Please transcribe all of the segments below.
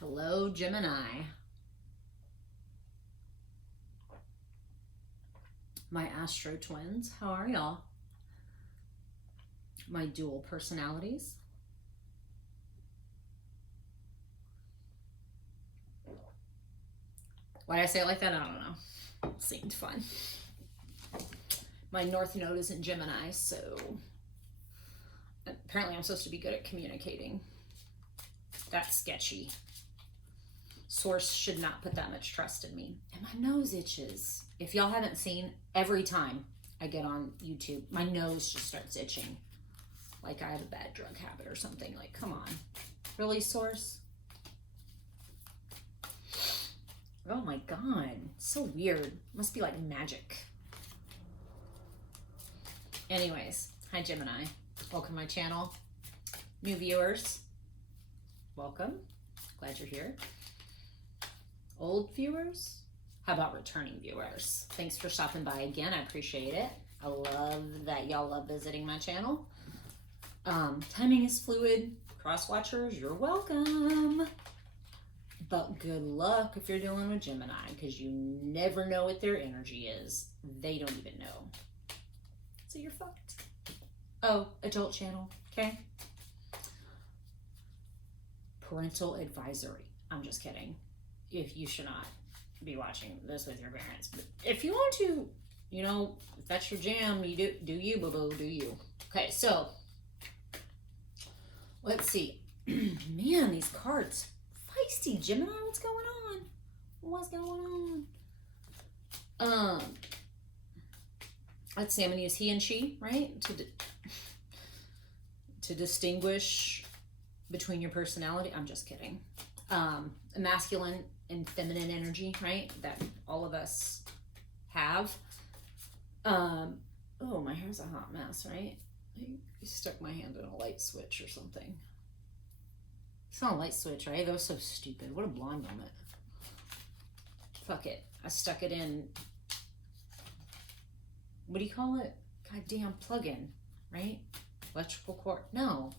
Hello, Gemini. My astro twins, how are y'all? My dual personalities. Why did I say it like that? I don't know. It seemed fun. My North Node is in Gemini, so apparently I'm supposed to be good at communicating. That's sketchy. Source should not put that much trust in me. And my nose itches. If y'all haven't seen, every time I get on YouTube, my nose just starts itching. Like I have a bad drug habit or something. Like, come on. Really, Source? Oh my God. So weird. Must be like magic. Anyways, hi Gemini. Welcome to my channel. New viewers, welcome. Glad you're here. Old viewers, how about returning viewers? Thanks for stopping by again. I appreciate it. I love that y'all love visiting my channel. Timing is fluid. Cross watchers, you're welcome. But good luck if you're dealing with Gemini, because you never know what their energy is. They don't even know. So you're fucked. Oh, adult channel, okay? Parental advisory. I'm just kidding. If you should not be watching this with your parents. But if you want to, you know, if that's your jam, you do you, boo-boo, do you. Okay, so let's see. Man, these cards. Feisty, Gemini, what's going on? What's going on? Let's see, I'm going to use he and she, right? To distinguish between your personality. I'm just kidding. Masculine and feminine energy, right? That all of us have. Oh, my hair's a hot mess, right? I stuck my hand in a light switch or something. It's not a light switch, right? That was so stupid. What a blonde moment. Fuck it. I stuck it in, what do you call it? Goddamn plug-in, right? Electrical cord. No.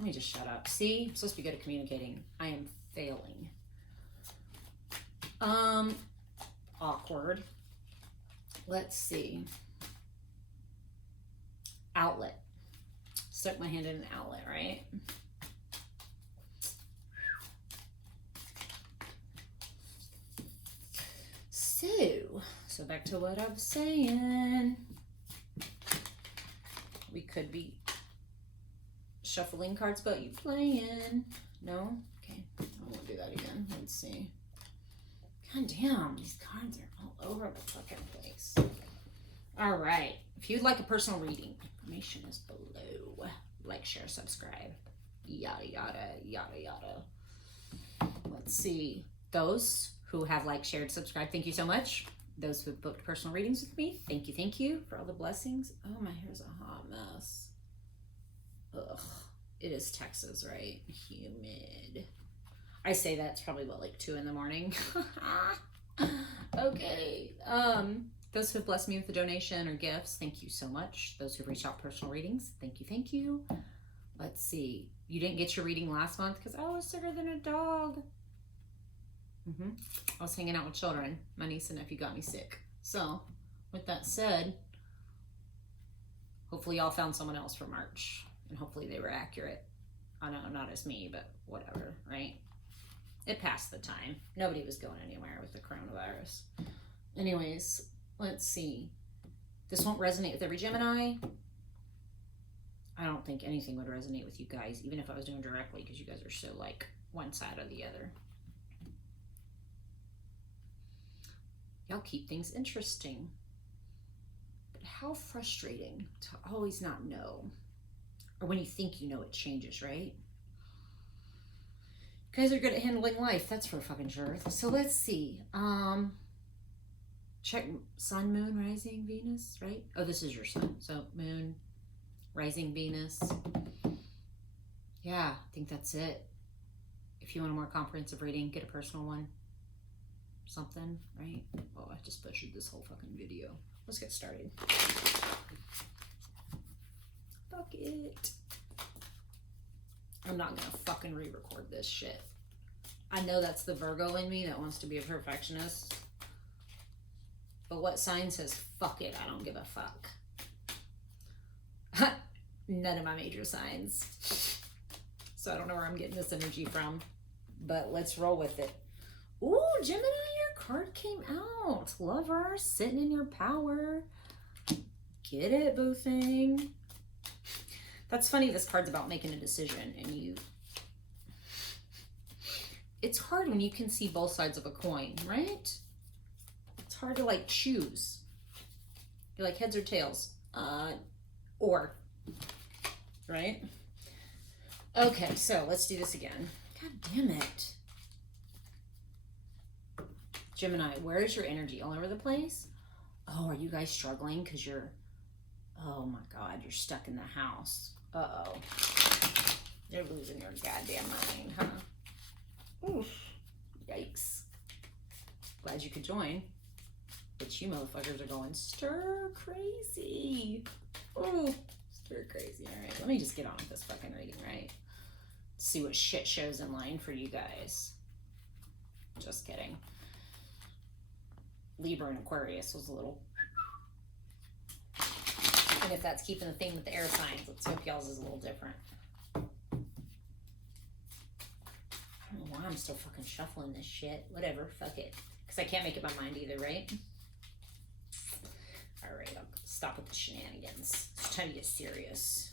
Let me just shut up. See? I'm supposed to be good at communicating. I am failing. Awkward. Let's see. Outlet. Stuck my hand in an outlet, right? So back to what I was saying. We could be shuffling cards, but you playing. No? Okay, I won't do that again. Let's see. God damn, these cards are all over the fucking place. All right. If you'd like a personal reading, information is below. Like, share, subscribe. Yada, yada, yada, yada. Let's see. Those who have liked, shared, subscribed, thank you so much. Those who have booked personal readings with me, thank you for all the blessings. Oh, my hair's a hot mess. Ugh. It is Texas, right? Humid. I say that, it's probably what, like 2 in the morning? Okay. Those who have blessed me with a donation or gifts, thank you so much. Those who've reached out personal readings, thank you. Let's see. You didn't get your reading last month because I was sicker than a dog. I was hanging out with children. My niece and nephew got me sick. So, with that said, hopefully y'all found someone else for March. And hopefully they were accurate. I know, not as me, but whatever, right? It passed the time. Nobody was going anywhere with the coronavirus. Anyways, let's see. This won't resonate with every Gemini. I don't think anything would resonate with you guys, even if I was doing directly, because you guys are so like one side or the other. Y'all keep things interesting. But how frustrating to always not know. Or when you think you know, it changes, right? You guys are good at handling life, that's for fucking sure. So let's see. Check sun, moon, rising, Venus, right? Oh, this is your sun. So moon, rising, Venus. Yeah, I think that's it. If you want a more comprehensive reading, get a personal one. Something, right? Oh, I just butchered this whole fucking video. Let's get started. Fuck it. I'm not gonna fucking re-record this shit. I know that's the Virgo in me that wants to be a perfectionist. But what sign says, fuck it, I don't give a fuck? None of my major signs. So I don't know where I'm getting this energy from. But let's roll with it. Ooh, Gemini, your card came out. Lover, sitting in your power. Get it, boo thing. That's funny, this card's about making a decision, and you... It's hard when you can see both sides of a coin, right? It's hard to, like, choose. You're like, heads or tails? Or. Right? Okay, so let's do this again. God damn it. Gemini, where is your energy? All over the place? Oh, are you guys struggling because you're... Oh my God, you're stuck in the house. Uh-oh. You're losing your goddamn mind, huh? Oof. Yikes. Glad you could join. But you motherfuckers are going stir crazy. Ooh, stir crazy. All right, let me just get on with this fucking reading, right? See what shit shows in line for you guys. Just kidding. Libra and Aquarius was a little... And if that's keeping the theme with the air signs, let's hope y'all's is a little different. I don't know why I'm still fucking shuffling this shit. Whatever, fuck it. Because I can't make up my mind either, right? Alright, I'll stop with the shenanigans. It's time to get serious.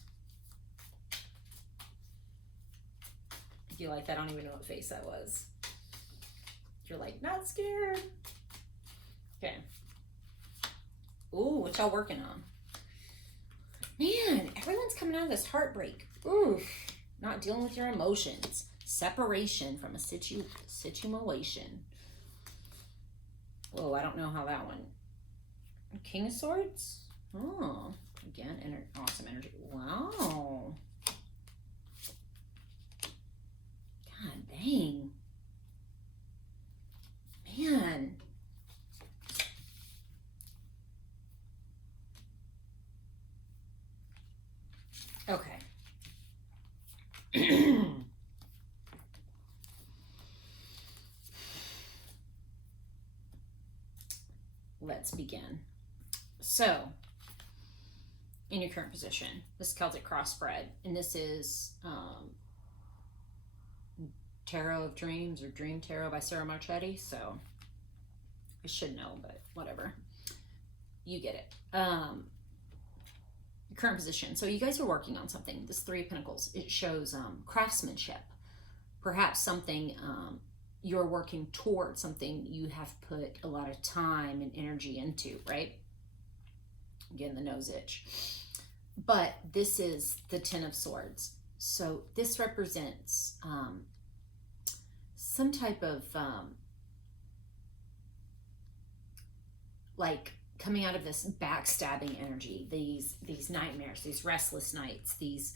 If you like that, I don't even know what face that was. You're like, not scared. Okay. Ooh, what y'all working on? Man, everyone's coming out of this heartbreak. Ooh, not dealing with your emotions. Separation from a situation. Whoa, I don't know how that one. King of Swords? Oh, again, awesome energy. Wow. God dang. Man. Okay. Let's begin. So, in your current position, this is Celtic crossbred, and this is Tarot of Dreams or Dream Tarot by Sarah Marchetti. So, I should know, but whatever. You get it. Current position. So you guys are working on something. This Three of Pentacles, it shows craftsmanship. Perhaps something you're working towards, something you have put a lot of time and energy into, right? Again, the nose itch. But this is the Ten of Swords. So this represents some type of like coming out of this backstabbing energy, these nightmares, these restless nights, these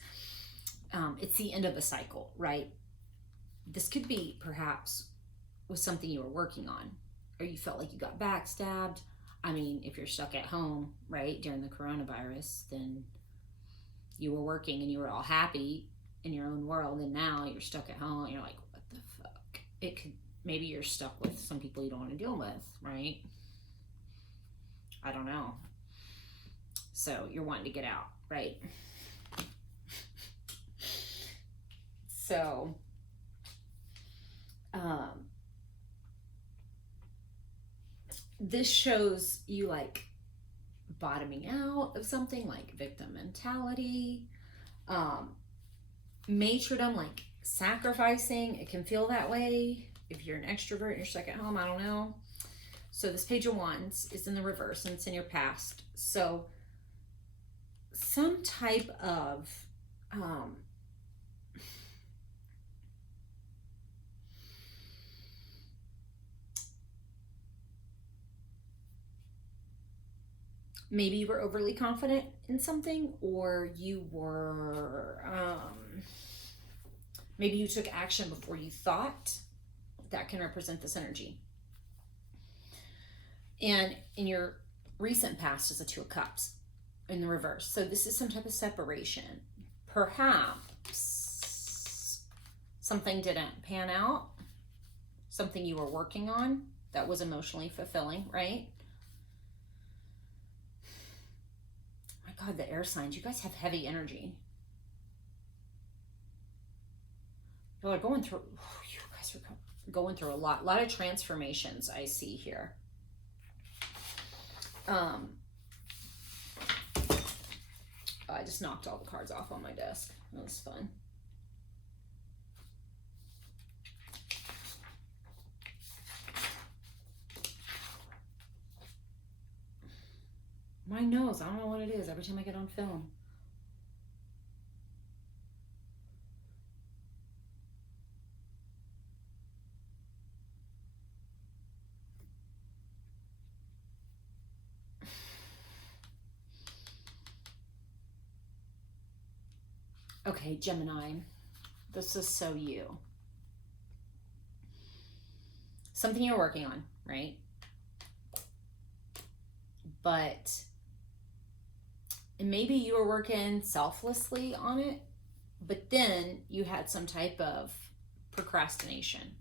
it's the end of a cycle, right? This could be perhaps with something you were working on, or you felt like you got backstabbed. I mean, if you're stuck at home, right, during the coronavirus, then you were working and you were all happy in your own world, and now you're stuck at home and you're like, what the fuck? It could, maybe you're stuck with some people you don't want to deal with, right? I don't know. So you're wanting to get out, right? So, this shows you like bottoming out of something, like victim mentality, matredom, like sacrificing. It can feel that way if you're an extrovert and you're stuck at home. I don't know. So this Page of Wands is in the reverse and it's in your past. So some type of maybe you were overly confident in something, or you were maybe you took action before you thought. That can represent this energy. And in your recent past is the Two of Cups in the reverse. So this is some type of separation. Perhaps something didn't pan out something you were working on that was emotionally fulfilling, right? My God, the air signs, you guys have heavy energy. Y'all are going through, you guys are going through a lot of transformations I see here. I just knocked all the cards off on my desk. That was fun. My nose, I don't know what it is every time I get on film. Okay, Gemini, this is so you. Something you're working on, right? But maybe you were working selflessly on it, but then you had some type of procrastination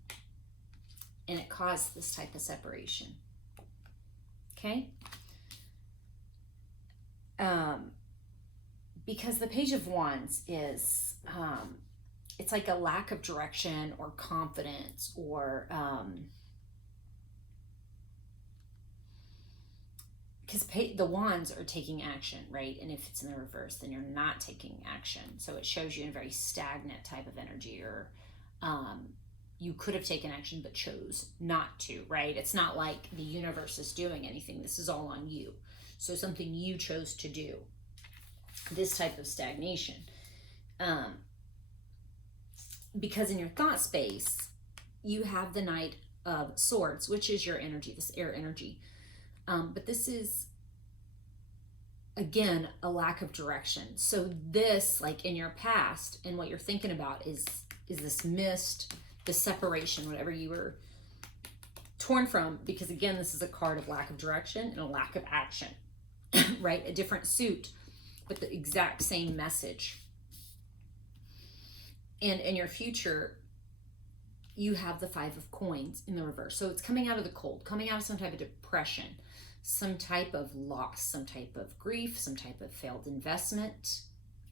and it caused this type of separation. Okay? Because the Page of Wands is, it's like a lack of direction or confidence or, because the wands are taking action, right? And if it's in the reverse, then you're not taking action. So it shows you in a very stagnant type of energy, or you could have taken action but chose not to, right? It's not like the universe is doing anything. This is all on you. So something you chose to do. This type of stagnation. Because in your thought space, you have the Knight of Swords, which is your energy, this air energy. But this is, again, a lack of direction. So this, like in your past, and what you're thinking about is this mist, the separation, whatever you were torn from, because again, this is a card of lack of direction and a lack of action, right? A different suit, but the exact same message. And in your future, you have the Five of Coins in the reverse. So it's coming out of the cold, coming out of some type of depression, some type of loss, some type of grief, some type of failed investment.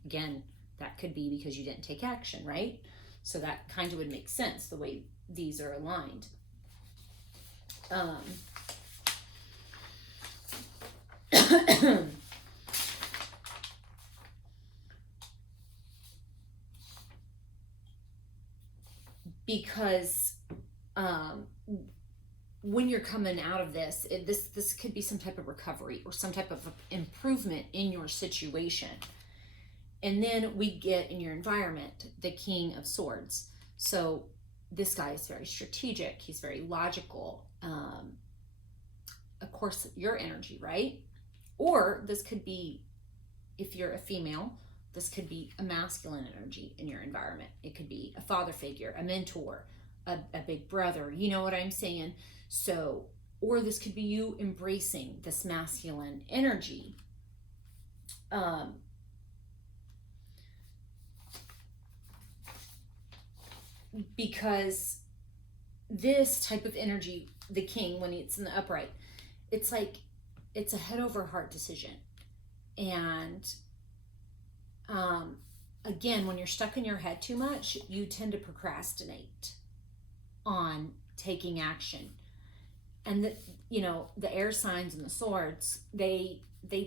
Again, that could be because you didn't take action, right? So that kind of would make sense the way these are aligned. Because when you're coming out of this, this could be some type of recovery or some type of improvement in your situation. And then we get in your environment the King of Swords. So this guy is very strategic. He's very logical. Of course, your energy, right? Or this could be, if you're a female, this could be a masculine energy in your environment. It could be a father figure, a mentor, a big brother. You know what I'm saying? So, or this could be you embracing this masculine energy. Because this type of energy, the king, when it's in the upright, it's like, it's a head over heart decision. And again, when you're stuck in your head too much, you tend to procrastinate on taking action. And the, you know, the air signs and the swords, they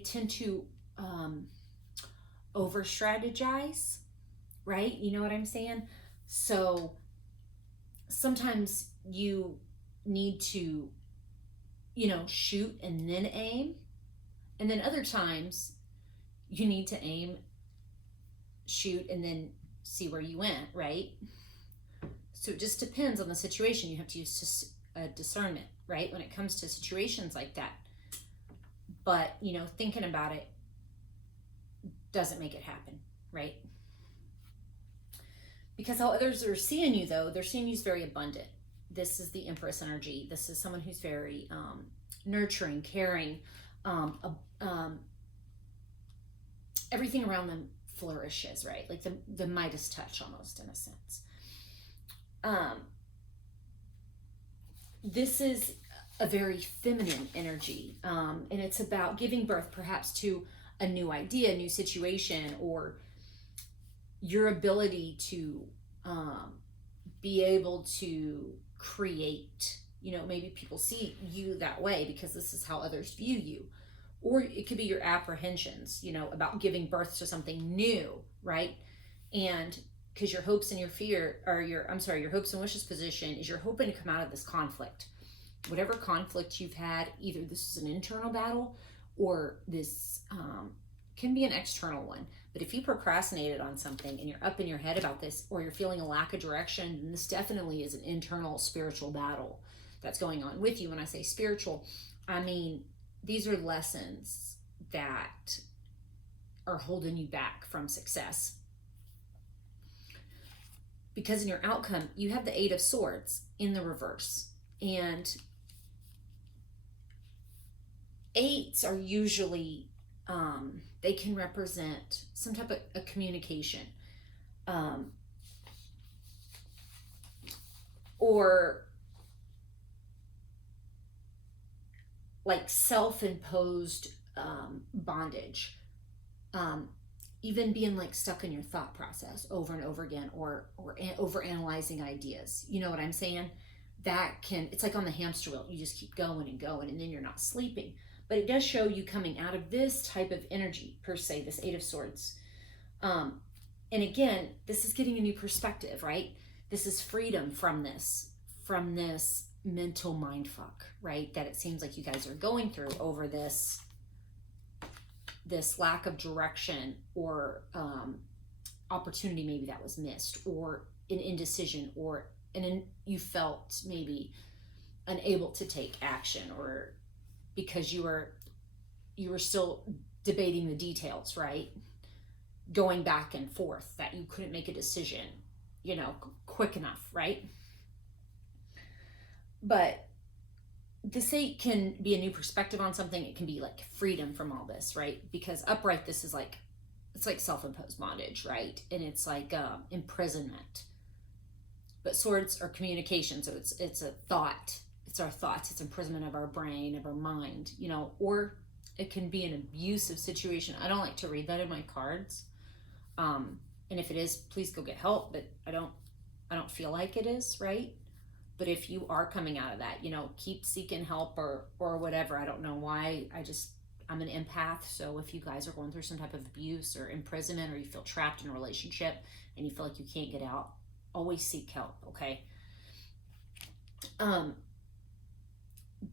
tend to over strategize, right? You know what I'm saying? So sometimes you need to, you know, shoot and then aim. And then other times you need to aim, shoot, and then see where you went, right? So it just depends on the situation. You have to use discernment, right? When it comes to situations like that. But, you know, thinking about it doesn't make it happen, right? Because how others are seeing you, though, they're seeing you as very abundant. This is the Empress energy. This is someone who's very nurturing, caring. Everything around them flourishes, right? Like the Midas touch almost, in a sense. this is a very feminine energy, and it's about giving birth perhaps to a new idea, a new situation, or your ability to be able to create. Maybe people see you that way because this is how others view you. Or it could be your apprehensions, about giving birth to something new, right? And because your hopes and your fear, or your hopes and wishes position is you're hoping to come out of this conflict. Whatever conflict you've had, either this is an internal battle or this can be an external one. But if you procrastinated on something and you're up in your head about this, or you're feeling a lack of direction, then this definitely is an internal spiritual battle that's going on with you. When I say spiritual, I mean these are lessons that are holding you back from success. Because in your outcome, you have the 8 of Swords in the reverse. And 8s are usually, they can represent some type of a communication. Or like self-imposed bondage. Even being like stuck in your thought process over and over again, or over analyzing ideas. You know what I'm saying? It's like on the hamster wheel. You just keep going and going, and then you're not sleeping. But it does show you coming out of this type of energy, per se, this 8 of Swords. And again, this is getting a new perspective, right? This is freedom from this mental mindfuck, right? That it seems like you guys are going through over this lack of direction, or opportunity maybe that was missed, or an indecision, or you felt maybe unable to take action, or because you were still debating the details, right? Going back and forth, that you couldn't make a decision, quick enough, right? But this 8 can be a new perspective on something. It can be like freedom from all this, right? Because upright, this is like, it's like self-imposed bondage, right? And it's like imprisonment. But swords are communication, so it's a thought. It's our thoughts. It's imprisonment of our brain, of our mind, or it can be an abusive situation. I don't like to read that in my cards. And if it is, please go get help. But I don't feel like it is, right? But if you are coming out of that, keep seeking help or whatever. I don't know why. I'm an empath. So if you guys are going through some type of abuse or imprisonment, or you feel trapped in a relationship and you feel like you can't get out, always seek help, okay?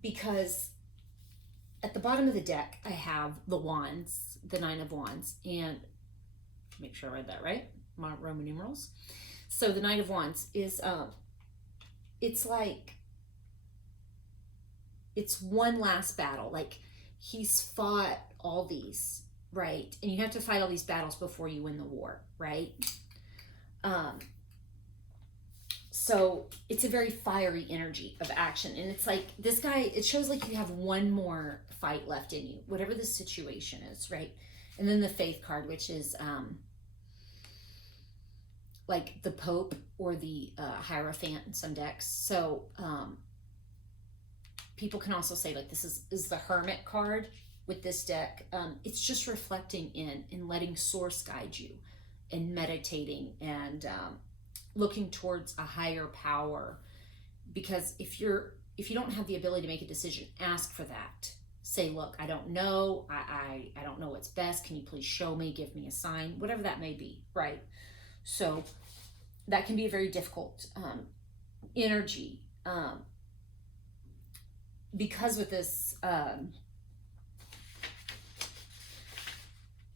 Because at the bottom of the deck, I have the Wands, the 9 of Wands, and make sure I read that right, my Roman numerals. So the 9 of Wands is, it's like, it's one last battle. Like, he's fought all these, right? And you have to fight all these battles before you win the war, right? So it's a very fiery energy of action. And it's like, this guy, it shows like you have one more fight left in you, whatever the situation is, right? And then the Faith card, which is like the Pope or the Hierophant in some decks. So people can also say like this is the Hermit card with this deck. It's just reflecting in letting Source guide you, and meditating, and looking towards a higher power. Because if you don't have the ability to make a decision, ask for that. Say, look, I don't know. I don't know what's best. Can you please show me, give me a sign, whatever that may be, right? So that can be a very difficult energy. Because with this,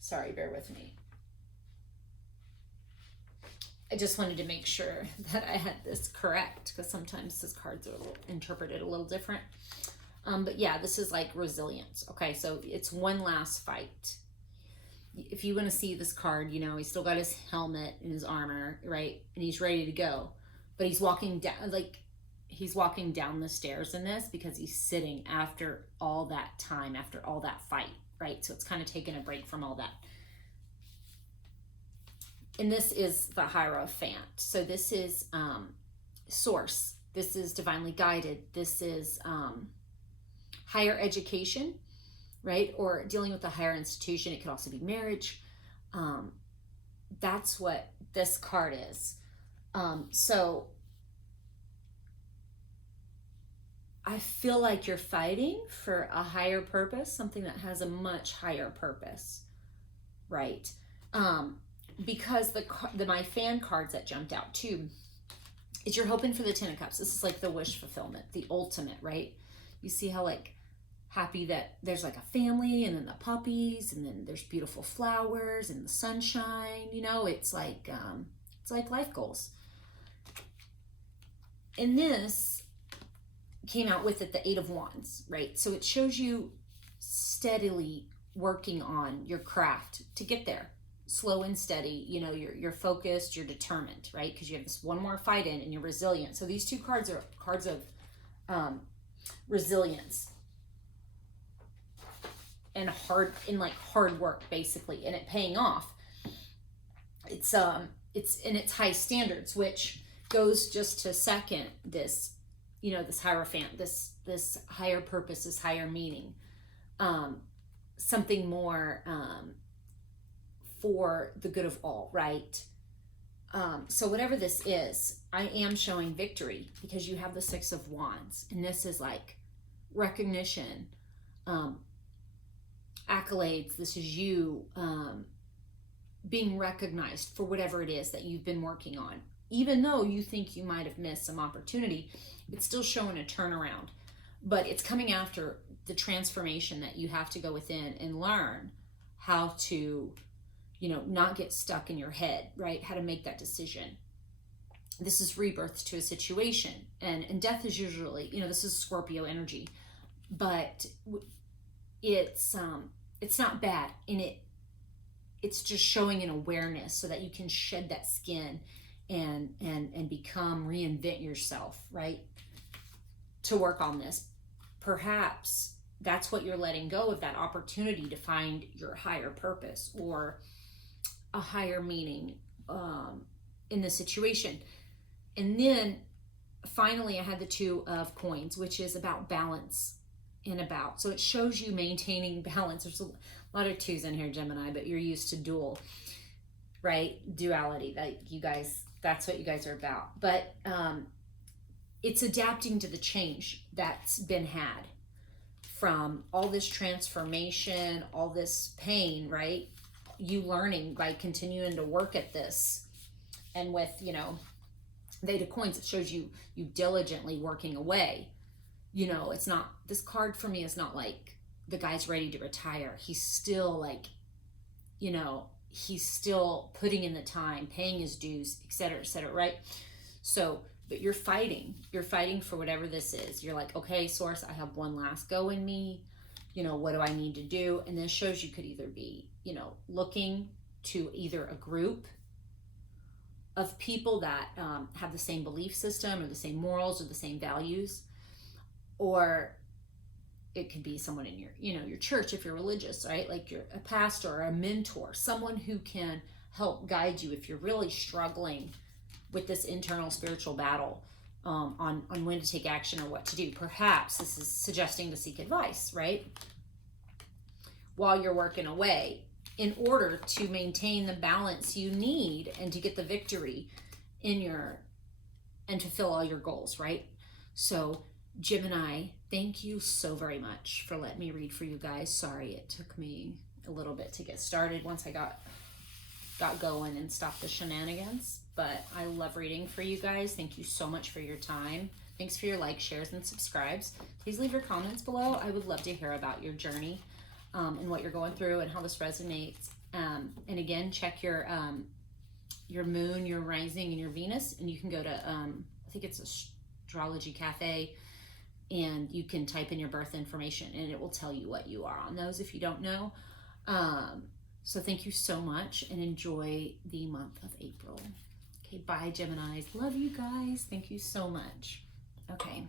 sorry, bear with me. I just wanted to make sure that I had this correct, because sometimes these cards are interpreted a little different. But yeah, this is like resilience. Okay, so it's one last fight. If you want to see this card, he's still got his helmet and his armor, right? And he's ready to go. But he's walking down, the stairs in this because he's sitting after all that time, after all that fight, right? So it's kind of taking a break from all that. And this is the Hierophant. So this is Source This is divinely guided. This is higher education, right? Or dealing with a higher institution. It could also be marriage. That's what this card is. So I feel like you're fighting for a higher purpose, something that has a much higher purpose, right? Because my fan cards that jumped out too is you're hoping for the Ten of Cups. This is like the wish fulfillment, the ultimate, right? You see how like happy that there's like a family, and then the puppies, and then there's beautiful flowers and the sunshine, you know, it's like life goals. And this came out with it, the Eight of Wands, right? So it shows you steadily working on your craft to get there. Slow and steady, you know, you're focused, you're determined, right? Because you have this one more fight in, and you're resilient. So these two cards are cards of resilience and hard work, basically, and it paying off. It's high standards, which goes just to second this, you know, this hierophant, this higher purpose, this higher meaning, something more for the good of all, right? So whatever this is, I am showing victory because you have the Six of Wands, and this is like recognition, accolades. This is you being recognized for whatever it is that you've been working on. Even though you think you might have missed some opportunity, it's still showing a turnaround. But it's coming after the transformation that you have to go within and learn how to, you know, not get stuck in your head, right? How to make that decision. This is rebirth to a situation. And death is usually, you know, this is Scorpio energy. But it's not bad. And it's just showing an awareness so that you can shed that skin and reinvent yourself, right? To work on this. Perhaps that's what you're letting go of, that opportunity to find your higher purpose or a higher meaning in the situation. And then finally I had the Two of Coins, which is about balance so it shows you maintaining balance. There's a lot of twos in here, Gemini, but you're used to dual, right? Duality, that you guys, that's what you guys are about. But it's adapting to the change that's been had from all this transformation, all this pain, right? You learning by continuing to work at this. And with, you know, the Eight of Coins, it shows you diligently working away. You know, it's not, this card for me is not like the guy's ready to retire. He's still like, you know, he's still putting in the time, paying his dues, et cetera, right? So, but you're fighting for whatever this is. You're like, okay, source, I have one last go in me. You know, what do I need to do? And this shows you could either be, you know, looking to either a group of people that have the same belief system or the same morals or the same values, or it could be someone in your, you know, your church if you're religious, right? Like you're a pastor or a mentor, someone who can help guide you if you're really struggling with this internal spiritual battle on when to take action or what to do. Perhaps this is suggesting to seek advice, right? While you're working away in order to maintain the balance you need and to get the victory in your, and to fulfill all your goals, right? So Gemini, thank you so very much for letting me read for you guys. Sorry, it took me a little bit to get started once I got going and stopped the shenanigans, but I love reading for you guys. Thank you so much for your time. Thanks for your likes, shares, and subscribes. Please leave your comments below. I would love to hear about your journey and what you're going through and how this resonates. And again, check your moon, your rising, and your Venus, and you can go to I think it's Astrology Cafe, and you can type in your birth information and it will tell you what you are on those if you don't know. So thank you so much and enjoy the month of April. Okay, bye Geminis. Love you guys. Thank you so much. Okay.